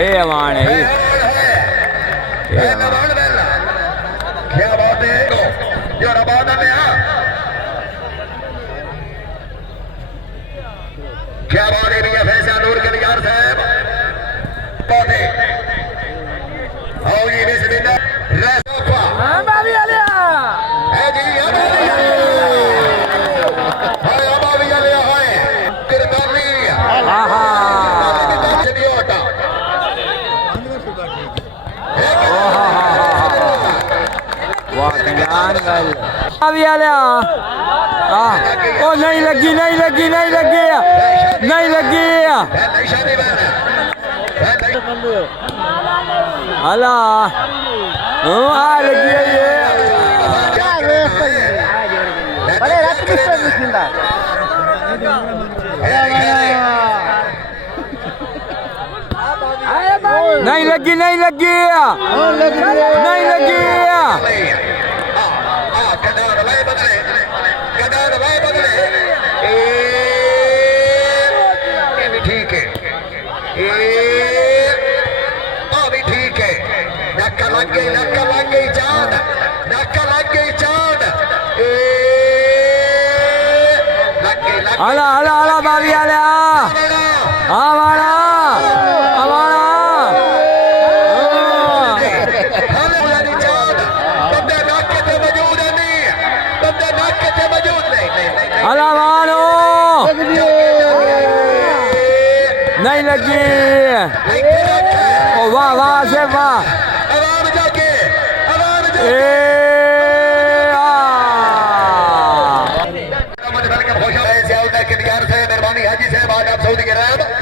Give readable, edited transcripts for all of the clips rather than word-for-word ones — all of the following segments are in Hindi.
ये अमान है क्या बात है जो रबाना में क्या बात है भैया फैसला नूर के निगार साहब बात है आओ जी बिस्मिल्लाह रसूफा हां बाबी आलिया है जी हाय बाबी आलिया हाय किरदानी आहा चलियोटा वाह कल्याण गल बाबी आलिया ओ नहीं लगी नहीं लगी नहीं लगी नहीं लगी हला आ लगी है ये बड़े रक्त किससे निकलता नहीं लगी नहीं लगी नहीं लगी ठीक है अभी ठीक है नक्का लग गई जान नक्का लग गई जान हला हला हला बाबी आलिया हमारा नहीं लगी ओ वाह वाह से वाह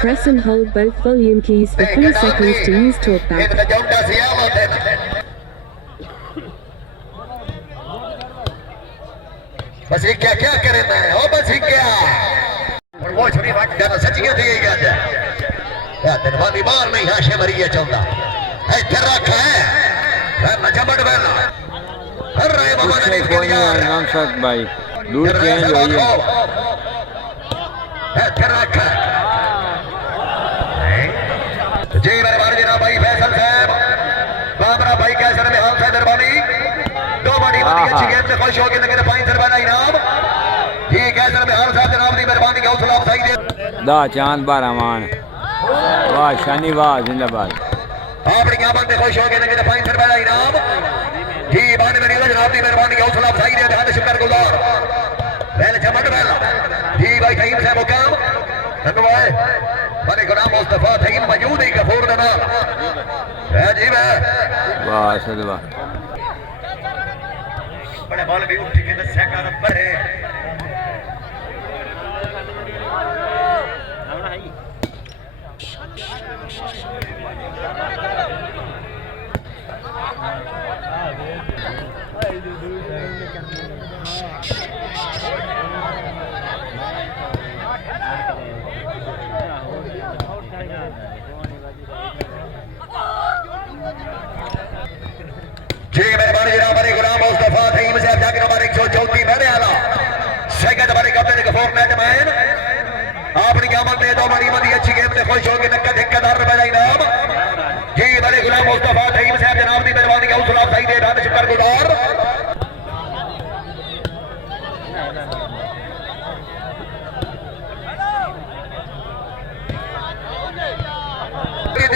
Press and hold both volume keys for 3 seconds to use talkback. बस ये क्या क्या करे मैं ओ बस ये क्या और वो छोटी बात ज्यादा सच क्यों थी याद है या दरवानी बार नहीं हाशे मरिए चलता है तेरा क्या है मजबड़ वेला हर रे बाबा ने कोई नहीं नाम सक भाई दूर चेंज हुई है तेरा क्या जी मेहरबान जनाब भाई फैसल साहब बाबरा भाई कैसर में हाल से मेहरबानी दो बड़ी अच्छी गेम में खुश हो के लगे 5 रुपए का इनाम ठीक है सर बिहार साहब जनाब की मेहरबानी का हौसला अफजाई दे दा चांद बार अमान वाह शानी वाह जिंदाबाद आप बढ़िया बंदे खुश हो के लगे 5 रुपए का इनाम जी बाने मेरी जनाब की मेहरबानी का हौसला अफजाई दे बहुत शुक्रगुजार पहले चमट पहला जी भाई तहीम से मुकाम धन्यवाद बड़े गुलाम मुस्तफा तहीम मौजूद है गफूर दना है जी वाह सदवा बड़े बॉल भी उठ के दस्या का नंबर है जी मेहरबानी जनाब हमारे गुलाम मुस्तफा तहीम से जाकर हमारे 134 मैंने आला सेकंड हमारे कैप्टन गफूर बैटमैन अपनी आमद में दो बड़ी बड़ी अच्छी गेम में खुश होकर नक्का धक्का 10 रुपए का इनाम जी हमारे गुलाम मुस्तफा तहीम से जनाब की मेहरबानी का हौसला अफजाई दे बहुत शुक्रगुजार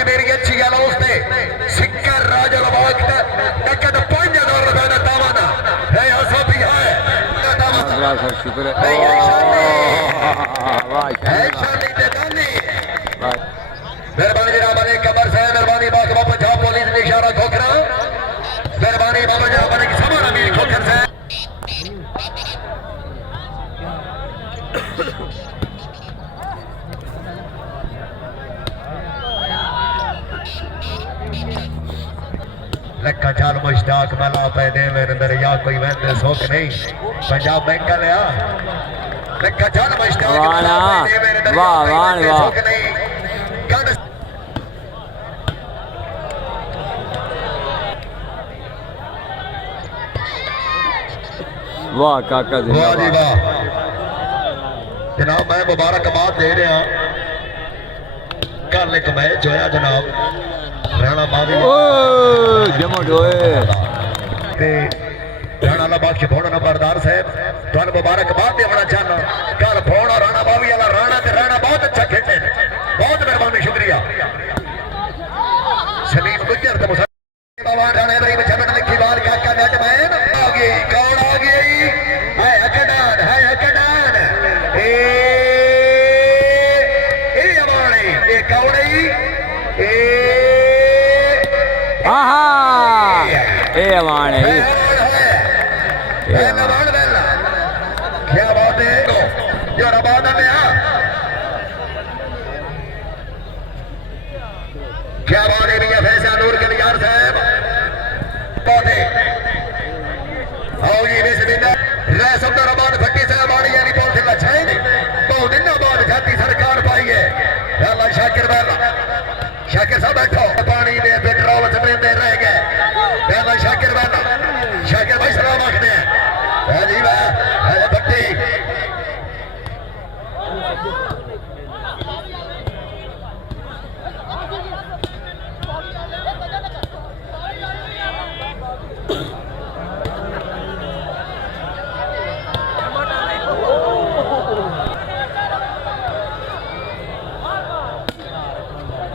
मेरी अच्छी गल उसने सिक्का राजा वक्त नकद 5000 रुपए का दावाना है ऐसा भी है सर शुक्र है मेहरबानी जनाब अली कमर से मेहरबानी बाबा पंजाब पुलिस ने इशारा खोखरा मेहरबानी बाबा जनाब अली समान अमीर खोखर से लक्का चाल मुश्ताक मला पे दे मेरे दरिया कोई वैसे सोख नहीं पंजाब बैंक का लिया लक्का चाल मुश्ताक मला पे दे मेरे दरिया कोई वैसे सोख नहीं वाह काका जिंदाबाद जनाब मैं मुबारकबाद दे रहा कल एक मैच होया जनाब राणा बावी ओ जमो डोए ते राणा ला बख्श फोन नंबरदार साहब तुहानू मुबारकबाद देना चाहना कल फोन और राणा बावी वाला राणा ते राणा बहुत अच्छा खेले बहुत मेहरबानी शुक्रिया सलीम गुजर ते बाबा राणे बरी में छमट लिखी बाल काका बैटमैन आ गई कौन आ गई है अकडान ए अमाने ए कौन है आहा ए अवान है क्या बात है जो रबाद में क्या बात है भैया फैसला नूर के यार साहब बात है आओ जी बिस्मिल्लाह रसम दा रबाद फट्टी साहब आनी यानी बहुत दिल अच्छा है बहुत दिन बाद जाती सरकार पाई है अल्लाह शाकिर साहब बैठो पानी में पेट्रोल समेत रह गए अल्लाह शाकिर भाई सलाम आखते हैं जी वाह भट्टी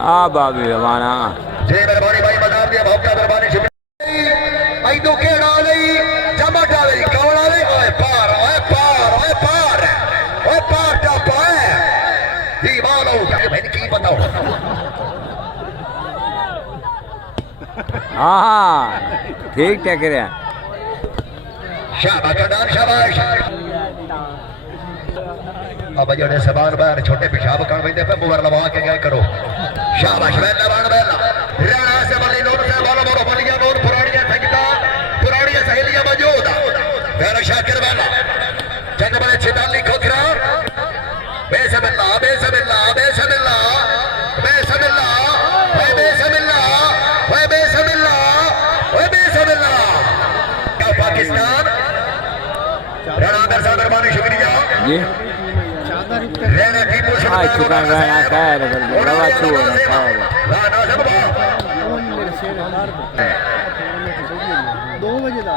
आ बाबी अवाना जय मेहरबानी भाई मदाम दिया भाव का मेहरबानी शुक्रिया आई तो केड़ा गई जमट आ गई कौन आ गई ओए पार टप्पा है जी मानो मैंने की बताओ हाँ ठीक टकरिया शाबाश अब जड़े सबान बाहर छोटे पेशाब कर बैठे पे मुवर लवा के गए करो शाबाश बेला राणा से बली नोट से बोलो बोलो बलिया नोट पुरानिया संगीता पुरानिया सहेलियां मौजूद मेरा शाकिर बेला जग बड़े छिदाली खोखरा बेसमिल्लाह पाकिस्तान राणा दरसा मेहरबानी शुक्रिया जी रहना टीपू हाँ चुका रहना खैर रवा छुओ ना खैर राणा सब 2 बजे ਦਾ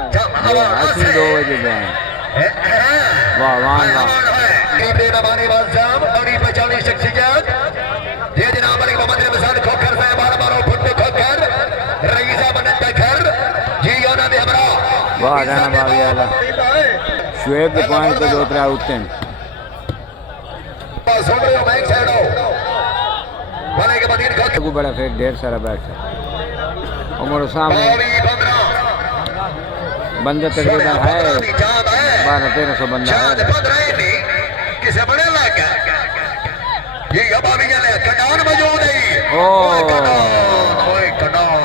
अच्छी 2 बजे जाए वाह वाह वाह मेहरबानी वाजाम बड़ी पहचानी शख्सियत ये जनाब अली मोहम्मद रमजान खोखर साहब बार बार फुट खोखर रईसा बनत खर जी योना दे हमरा वाह राणा बाबी वाला शुएब के पॉइंट पे 2-3 उठते हैं सुन रहे हो बैक साइड हो वाले के मदीन खोखर को बड़ा फिर ढेर सारा बैठ उमर सामने बंदे तकरीबन है 1200-1300 बंदा है किसे बड़े लगा ये अबावी ले कटान मौजूद है ओ कटान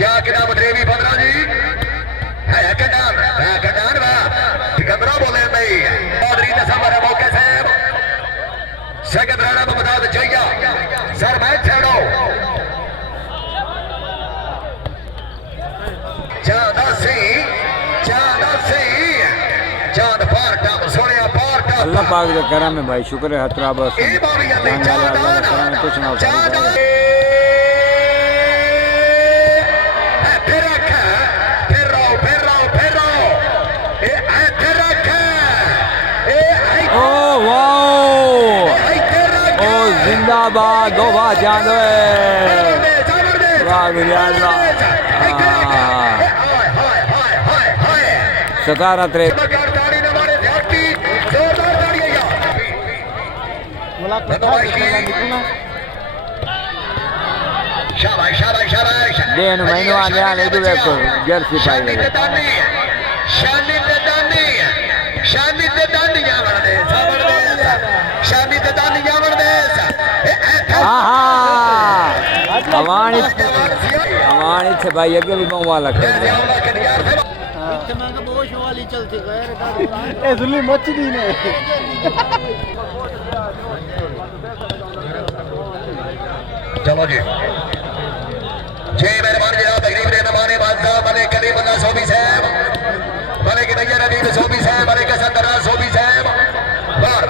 या के नाम देवी 15 जी है कटान वाह कमरा बोले नहीं चौधरी दसंबर मौके साहब सेकंड राणा को बता दे चाहिए सर मैच छेड़ो चांद पार्टा सोनिया पार्टा अल्लाह पाक के करम है भाई शुक्र है हतरा बस अल्लाह के करम है कुछ ना हो ओ वाह ओ जिंदाबाद दो बात जान दो वाह गुजरात 17-3 देन महीनों आने आने तो देखो जर्सी पाई शादी ते दांडियां बन दे शादी ते दांडियां बन दे हमारी से भाई अगे भी गाँव वाला चलो जी जय मेहरबान जनाब तकरीब ने हमारे बादशाह भले करीम अल्लाह सोबी साहब भले के नैयर अली सोबी साहब भले के संदरा सोबी साहब बार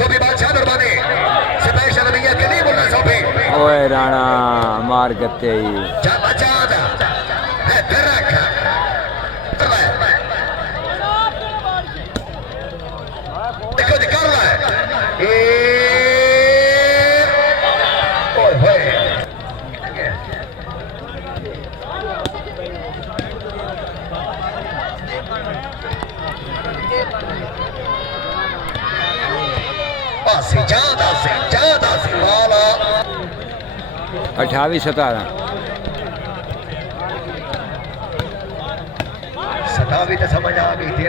सोबी बादशाह मेहरबानी स्पेशल भैया करीम अल्लाह सोबी ओए राणा मार करते ही चल चांद है फिर रख देखो कर रहा है ओए होए ज्यादा से वाला 28-17 सतावी तो समझ आ गई थी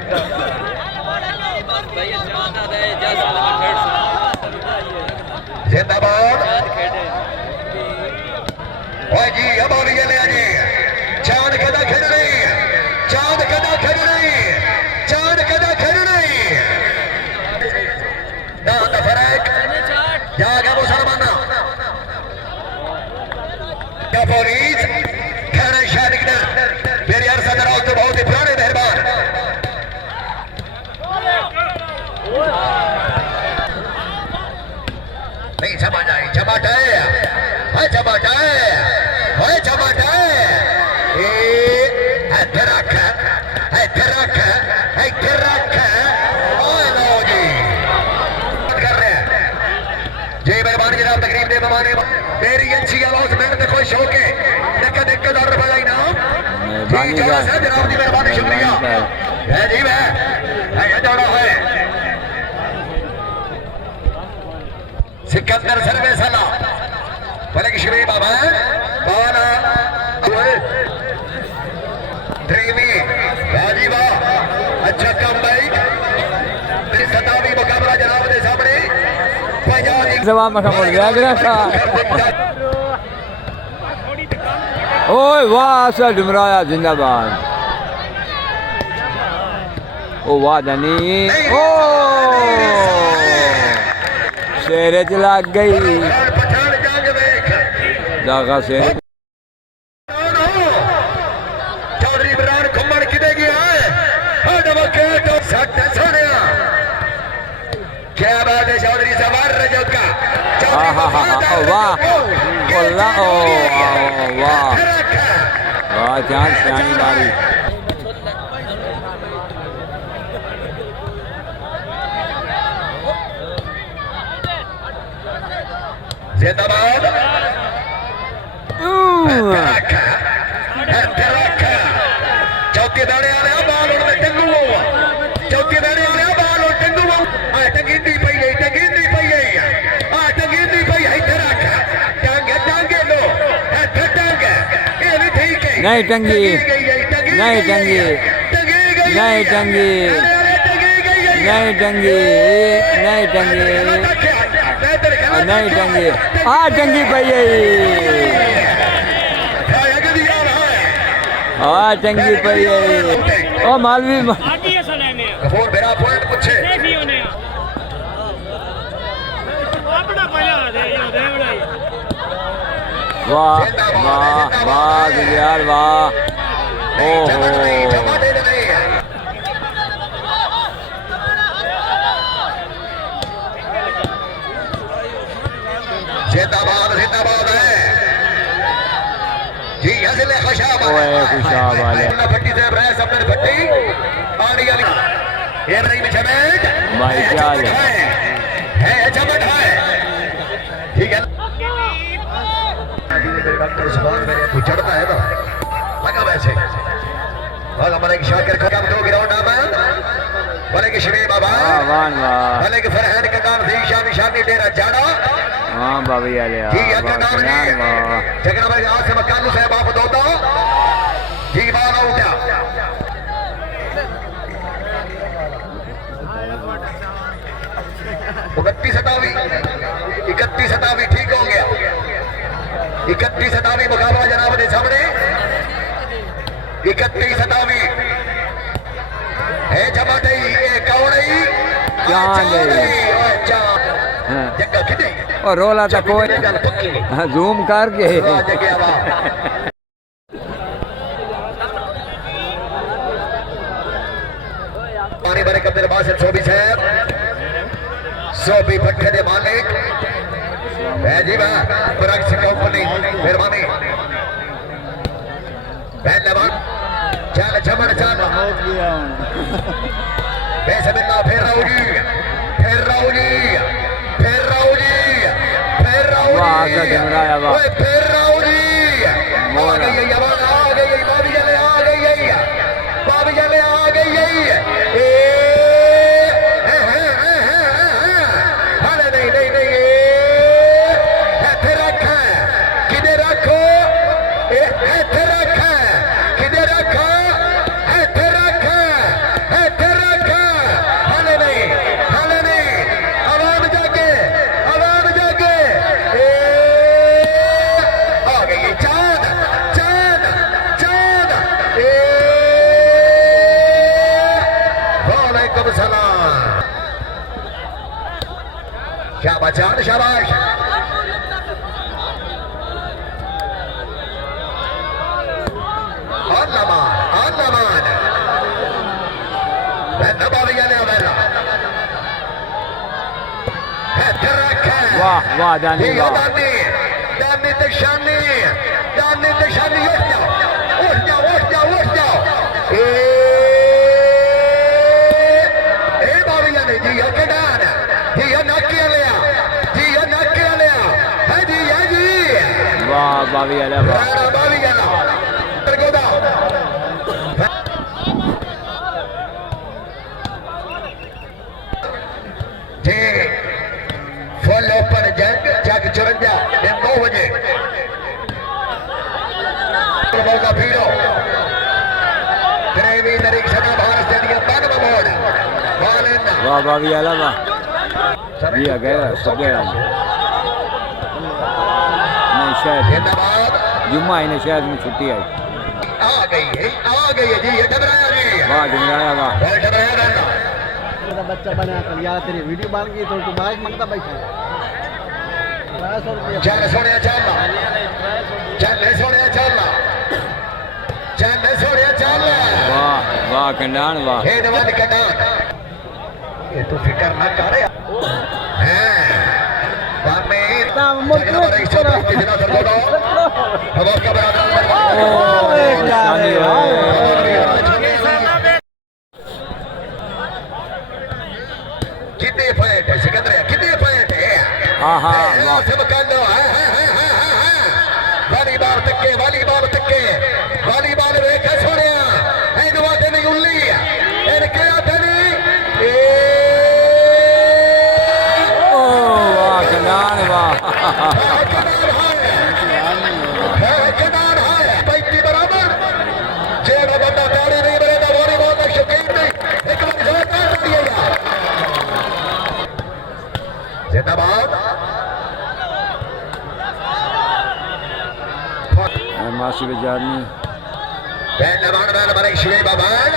जिंदाबाद ओए जी अब और ये ले जी चांद कदा खेल रही चांद कदा खेल रही चांद कदा खेल रही दांत फरक जागा मुसलमाना क्या फौरीज खाना शादिक ने मेरी अरसा दराज तो बहुत ही पुराने मेहरबान नहीं समझ आई चमाटाए है चमाटाए है चमाटाए इधर रख इधर रख इधर रख ओए लो जी कर रहे हैं जी मेहरबानी जनाब तकरीब दे मेहमानी मेरी अच्छी आवाज मेहनत खुश होके देख दौड़ रहा इनाम ठीक है जनाब की मेहरबानी शुक्रिया है जी मैं दौड़ा है सिकंदर सर्वे सला बोले कि श्री बाबा बाला ड्रीमी राजी वाह अच्छा काम भाई सतावी मुकाबला जनाब के सामने जवाब में खबर गया ग्रह ओए वाह असल डुमराया जिंदाबाद ओ वाह धनी ओ शेर च लग गई दागा शेर चौधरी इमरान घुमन किते गया है एडवोकेट सट सोनिया क्या बात है चौधरी सवार रजत का वाह वाह वाह वाह जान सियानी मारी जिंदाबाद चौथी दाने वाले बाल उनमें टंगू चौथी दाने वाले बाल और टंगू टंगी पई गई टंगी पई गई टंगी पई इधर टांगे टांगे लो टांगे ये भी ठीक है नहीं टंगी नहीं टंगी नहीं टंगी नहीं टंगी नहीं टंगी नहीं टंगी हाँ टंगी पई हाँ टंगी पई ओ मालवी गफूर मेरा पॉइंट पूछे वाह वाह वाह यार वाह ओहो जिंदाबाद जिंदाबाद है जी हजले खुशाब वाले भट्टी से रहे सबने भट्टी पानी वाली ये नहीं में चमेट भाई क्या है चमट है ठीक है मेरे डॉक्टर सुभान मेरे को चढ़ता है ना लगा वैसे और हमारे की शाकिर को कब दो ग्राउंड आमा बोले कि श्री बाबा वाह वाह बोले कि फरहान का नाम थी शामी शामी डेरा जाड़ा हाँ बाबा यार जगह भाई आज से मकान से बाप दोता जी बाल उठा उनतीस सतावी ठीक हो गया 31 सतावी मुकाबला जनाब के सामने 31 सतावी है जमाटे और रोला था कोई जूम करके पानी भरे कब्जे बासित सोबी साहब सोबी भट्टे दे मालिक जी प्रोडक्ट्स कंपनी मेहरबानी पहलवान चल झमड़ चल बहुत किया बेसमिल्लाह फिर राउजी फिर राउजी फिर राउजी फिर राउजी वाह क्या जमराया वाह ओए फिर राउजी आ गई है जवान आ गई है बाबी जले आ गई है बाबी जले आ गई है ए नहीं नहीं नहीं ਇੱਥੇ ਰੱਖ ਕਿਦੇ ਰੱਖੋ ਇੱਥੇ ਰੱਖ ਕਿਦੇ ਰੱਖ ਇੱਥੇ ਰੱਖ ਇੱਥੇ ਰੱਖ ਹਲੇ ਨਹੀਂ ਆਵਾਜ਼ ਜਾਗੇ ਏ ਆ ਗਈ ਚਾਂਦ ਏ ਵਾਲੇकुम सलाम शाबाश चांद शाबाश Anlaman. Ben de balı geliyor Bella. वाह वाह जानी वाह Danni Dışanlı. Yok ya. Uç ya. balı geliyor. Diye kedan. Diye nakkiye liya. Hadi. वाह बावी वाला वाह Balı geliyor. जी फुल ओपन जंग जग 54 दिन 9 बजे मौका भीड़ो प्रेमी निरीक्षण भारत स्टेडियम बागमा मोड़ वालेना वाह बावी वाला वाह जी आ गया सब गया नहीं शायद जिंदाबाद जुम्मा इन्हें शायद में छुट्टी आई आ गई है जी ये घबराया जी वाह जमराया वाह घबराया मेरा बच्चा बना कर यार तेरी वीडियो बन गई तो तू बाइक मांगता बैठा 1200 रुपया चल सोनिया चल वाह वाह कंडान वाह हे नवाज कंडान ये तो फिक्र ना कर हैं बामें कितना सरगोडो हवा का बराबर कितने पॉइंट है सिकंदर कितने पॉइंट है हाँ हाँ वाह सब कांडो वालीबॉल तक्के वालीबॉल वेख सोनिया ऐन वाटे नहीं उल्ली ऐन क्या थनी ओ वाह कंडान वाह कनान है 35 बराबर जेड़ा बंदा ताड़ी नहीं बनेगा वॉलीबॉल का शौकीन नहीं एक बार जोरदार ताड़िएगा जिंदाबाद मासी बेजारनी पहलवान बने शिवे बाबान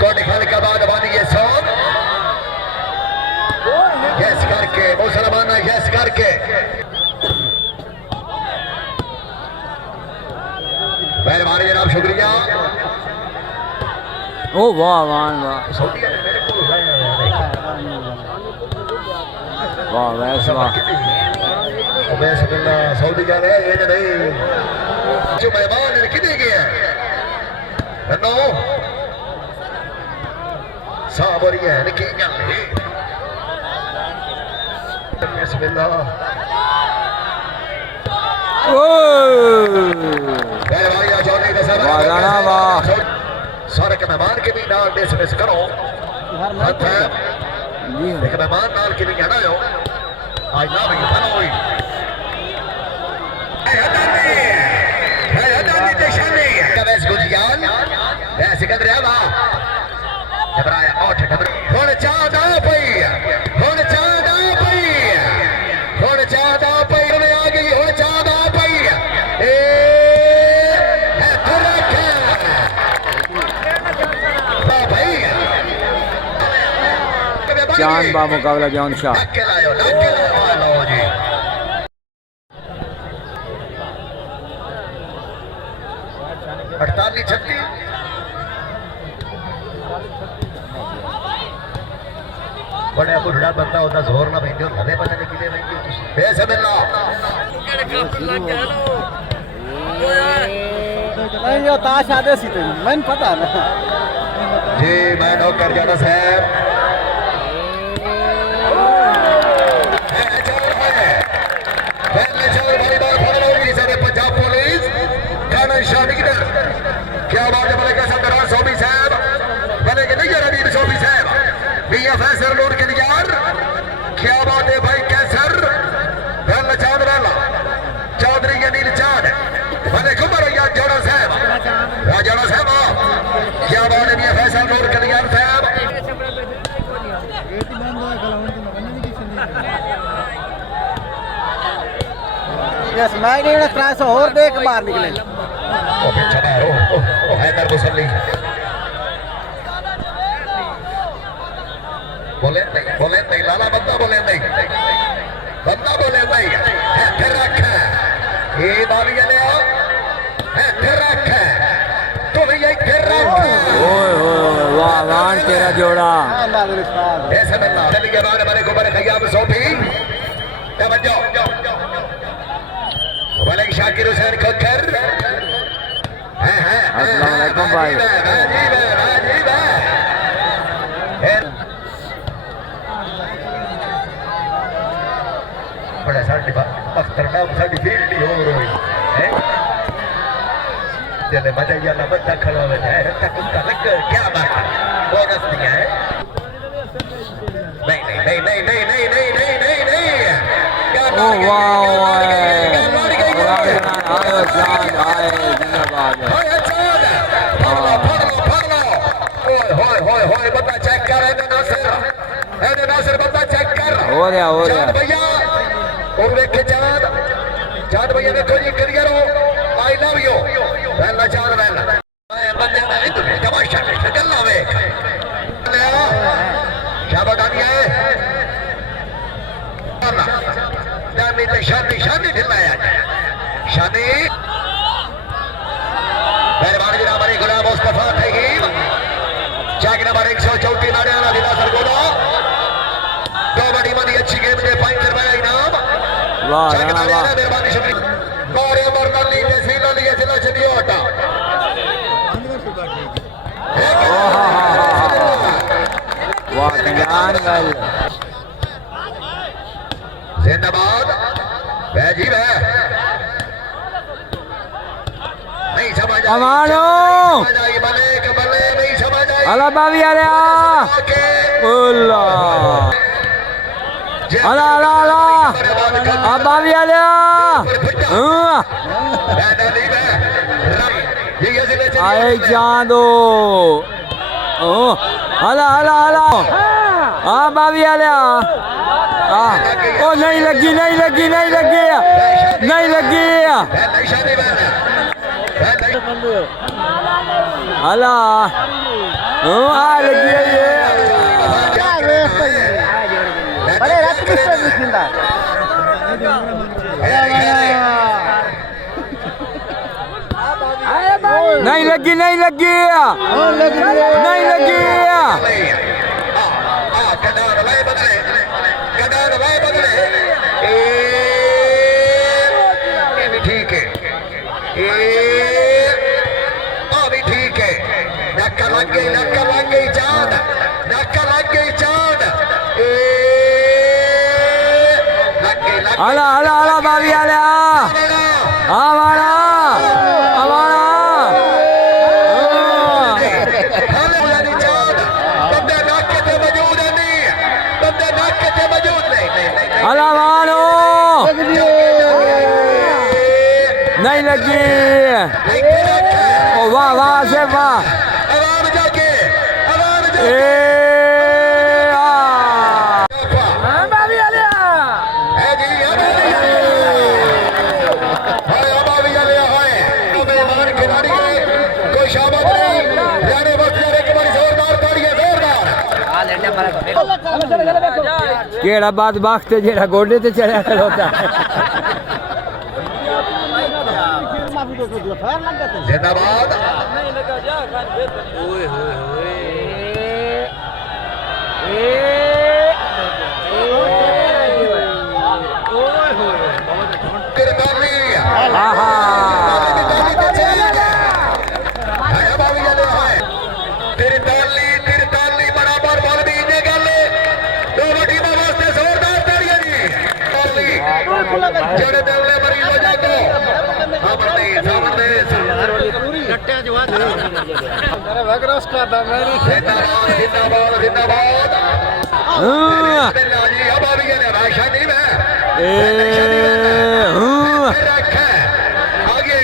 कोट खाल का बाद बन ये सॉन्ग यस करके मुसलमान यस करके मेहरबानी जनाब शुक्रिया ओ वाह वाह वाह वाह वैस वाह सऊदी जा रहे ये नहीं जो मेहमान ने कितने गए नो साबरिया ने की गल बिस्मिल्लाह ओ मेहरबानी जॉनी ने सब वाह राणा वाह सारे के मेहमान के भी नाल डिसमिस करो जी एक मेहमान नाल के भी कहना हो आई लव यू फॉलोइंग गुजियान सिकंदर घबराया हुण चाहदा पई आ गई हुण चाहदा पई चांद बा मुकाबला जौन शाह अड़तालीस 36 बड़ा बुढ़ा बंदा होता जोर ना पैंदे हमें पता नहीं कितने पैंदे बेसमिल्लाह नहीं यो ताश आदे सी तेन मैंने पता ना जी मैं नौकर जाना साहब पंजाब पुलिस क्या बात है मलिक सरदार सोबी साहब मलिक नहीं रबीब सोबी साहब मियां फैसल नूर के यार क्या बात है भाई कैसर वेला चांद वेला चौधरी अनिल चांद मलिक उमर या जोड़ा साहब राजा साहब क्या बात है मियां फैसल नूर के यार साहब यस मैं नहीं ना त्रास और देख बाहर निकले ओ पीछे बाहर ओ हैदर मुसल्ली बोले नहीं लाला बंदा बोले नहीं है फिर रखा ये बालिया ले आओ है फिर रखा तो भैया फिर रखा ओए ओए वाह वाह तेरा जोड़ा अल्लाह मेरे साथ ऐसे में ना चलिए बाद हमारे कुमार खयाम सोफी तवज्जो वाले शाकिर हुसैन खोकर अस्सलाम वालेकुम भाई बड़ा साडी अख्तर नाम साडी फील्ड ही हो रही है जले मजा या ना बच्चा खड़ा है तक उसका लग क्या बात है बोनस दिया है नहीं ओ वाह आयो जान आए जिंदाबाद होए बंदा चेक कर नासिर बंदा चेक कर हो रहा भैया और देखे चांद भैया देखो जी क्लियर हो आई लव यू पहला चांद पहला बंदे ने इधर तमाशा गल्ला वेख क्या बतानी है दामी ने शादी ढिलाया शादी मेहरबानी जनाब हमारे गुलाम मुस्तफा तहीम चेक नंबर 134 नारियाना जिला सरगोदा दो बड़ी मनी अच्छी गेम में पॉइंट करवाया इनाम वाह चेक वाह नारियाना मेहरबानी शुक्रिया मारे अमरनाली तहसील लिए जिला चंदियोटा वाह कल्याण गल जिंदाबाद जी नहीं समझ अमानो मलिक बल्ले नहीं समझ आई अला बावी आले अल्लाह अला अला अला आ बावी आले आए जादो अला अला अला आ बावी आले ओ नहीं लगी अला आ लगी है ये बड़े रात में से दिखिंदा नहीं लगी नहीं लगी ठीक है ठीक है नक्का लग गई चांद अला अला अला बावी आले हमारा अला मानो नहीं लगी ओ वाह वाह से वाह केड़ा बात वक्त जेड़ा गोडे ते चढ़ा खलोता जिंदाबाद ਆਹਾ तिरताली बराबर बॉल भी इन्हें गल दोनों टीमों वास्ते जोरदार तालियां जी जड़े दौले मरीज हो जाको कट्टे जवाब अरे वगरस का था मेरी जिंदाबाद जिंदाबाद जी अब आ भी गए भाषा नहीं मैं रखा आगे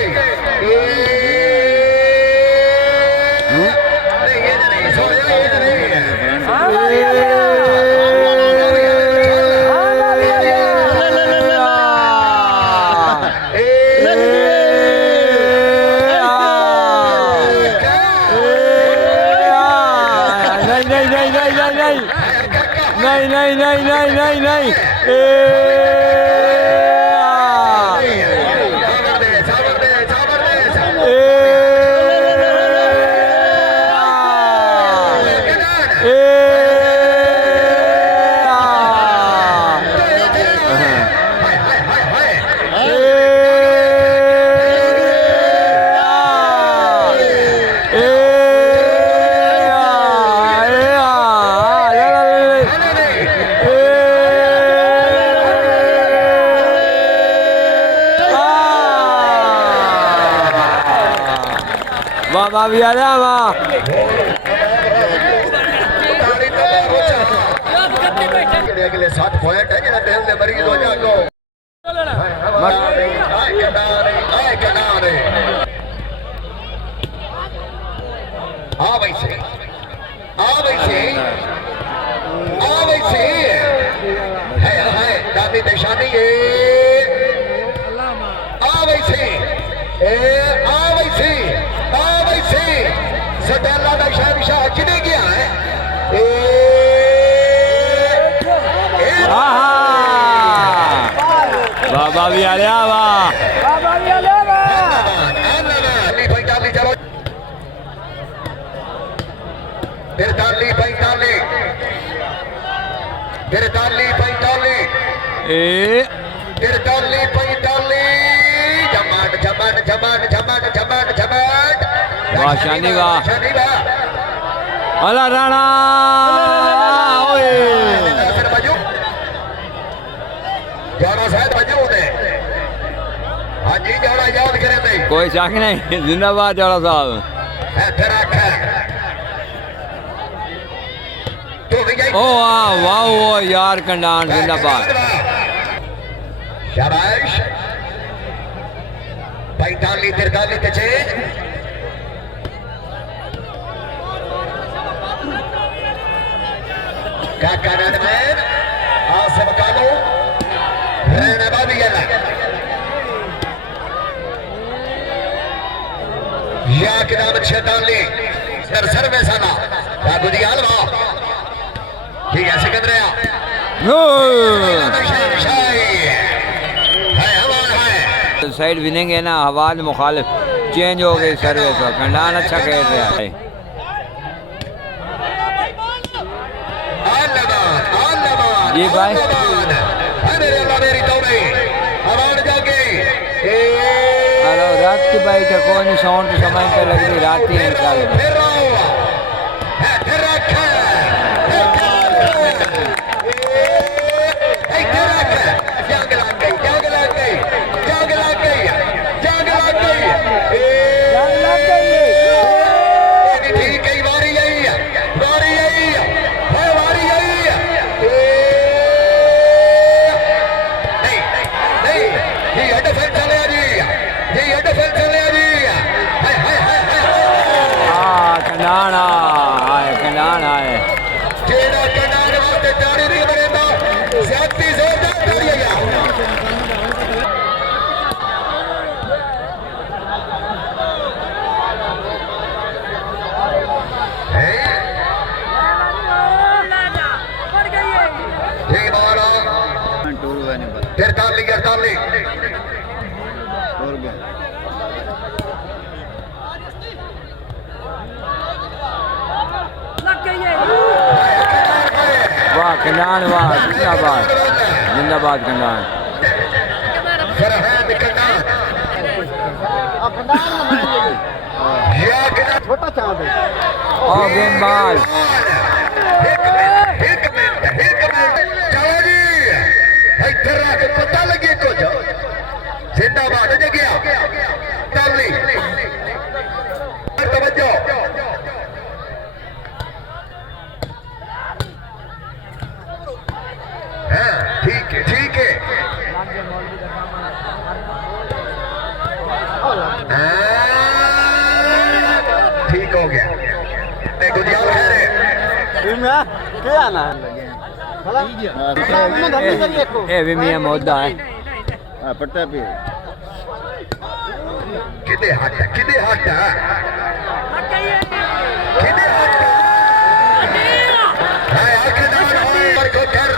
नहीं Vamos a vamos. अगले 7 पॉइंट है जरा दिल दे मरीज हो जाको आ भाई से है दादी निशानी ये आ भाई से सटेला का शाह चिने गया है बाबा भी आ रहा चलो तिरताली पैंताली वाह शानी वाह अला राणा जाना शायद मौजूद है हाँ जी जाना याद करें कोई शक नहीं जिंदाबाद जौड़ा साहब ओ वाह यार कंडान जिंदाबाद शाबाश 45 43 ਤੇ ਚੇਂਜ ਕਾਕਾ ਨਦਮੈਨ ਆਸਿਫ ਕਾਲੂ ਰਹਿਣਾ ਬਾਬੀ ਯਾਲਾ या किताब 46 सर्वे साला बाबू दी आलवा ठीक है सिकंदरिया साइड विनिंग है ना हवा मुखालिफ चेंज हो गई सर्विस का खंडान अच्छा खेल रहा है जी भाई हेलो रात की भाई तो कोई नहीं साउंड समझ पे लग रही रात ही कंडान वाह जिंदाबाद जिंदाबाद कंडान फरहान कंडान या कितना छोटा चांद है और गेंदबाज एक मिनट चलो जी इधर आके पता लगे कुछ जिंदाबाद जगिया ताली तवज्जो हाँ ठीक है ठीक हो गया देखो जी आप कह रहे मैं क्या आना है भला मैं धरती करी देखो ये भी मियां मोदा है हां पट्टा पे किदे हट किदे हट हाय आखिरदार और को कर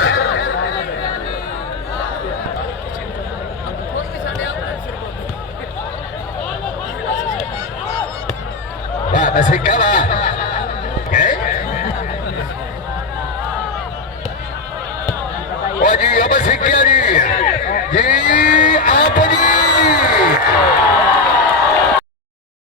वाह बस कवा ओ जी अब सिक्किया जी